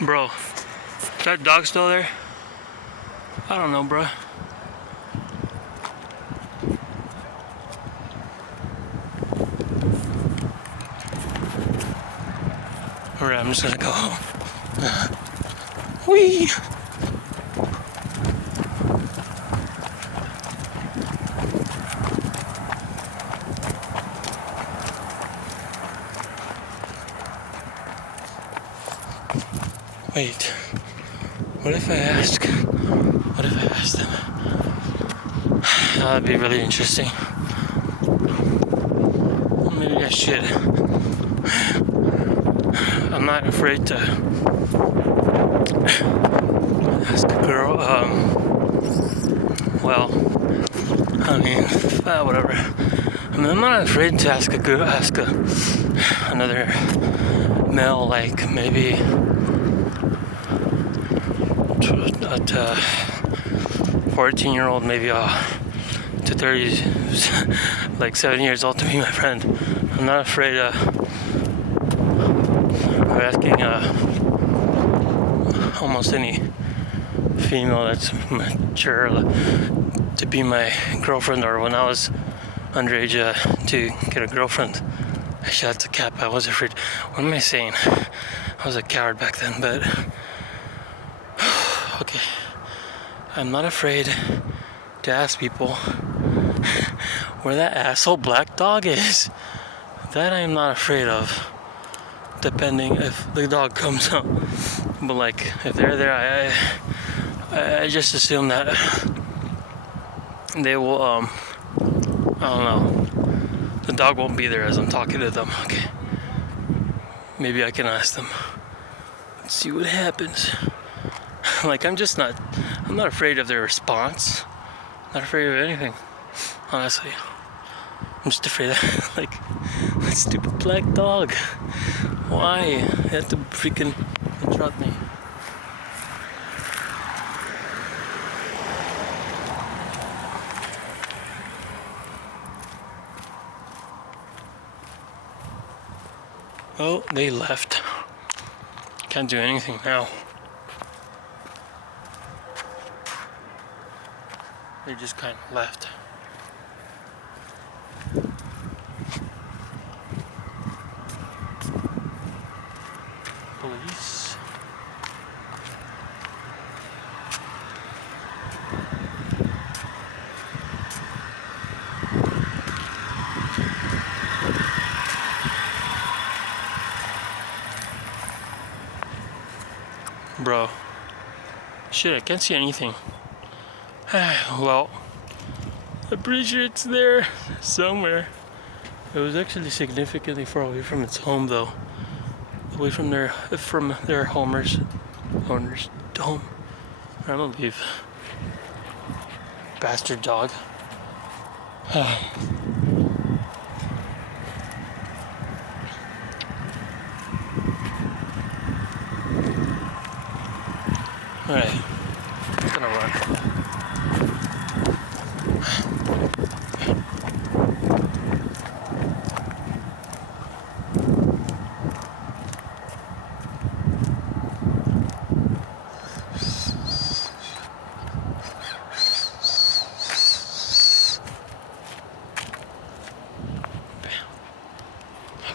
Bro, is that dog still there? I don't know, bro. Alright, I'm just gonna go home. Whee! Wait, what if I ask them? That'd be really interesting. Maybe I should. I'm not afraid to ask a girl, well, I mean, whatever. I mean, I'm not afraid to ask another male, like maybe a 14-year-old, maybe to 30, like 7 years old, to be my friend. I'm not afraid of asking almost any female that's mature to be my girlfriend, or when I was underage to get a girlfriend. Actually, that's a cap. I was afraid. What am I saying? I was a coward back then, but okay. I'm not afraid to ask people where that asshole black dog is. That I am not afraid of, depending if the dog comes out. But like, if they're there, I just assume that they will, I don't know, the dog won't be there as I'm talking to them. Okay, maybe I can ask them. Let's see what happens. Like, I'm not afraid of their response. Not afraid of anything, honestly. I'm just afraid of, like, that stupid black dog. Why? They have to freaking interrupt me. Oh, they left. Can't do anything now. They just kind of left. Police. Bro. Shit, I can't see anything. Well, I'm pretty sure it's there somewhere. It was actually significantly far away from its home, though. Away from their owner's home. I don't believe. Bastard dog. Alright, I'm gonna run.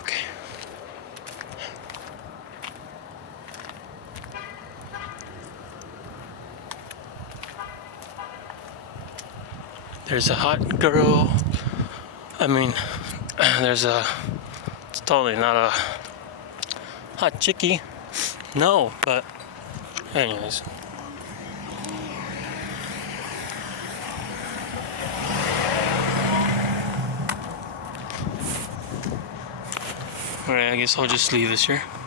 Okay. There's a hot girl. I mean, it's totally not a hot chickie. No, but anyways. Alright, I guess I'll just leave this here.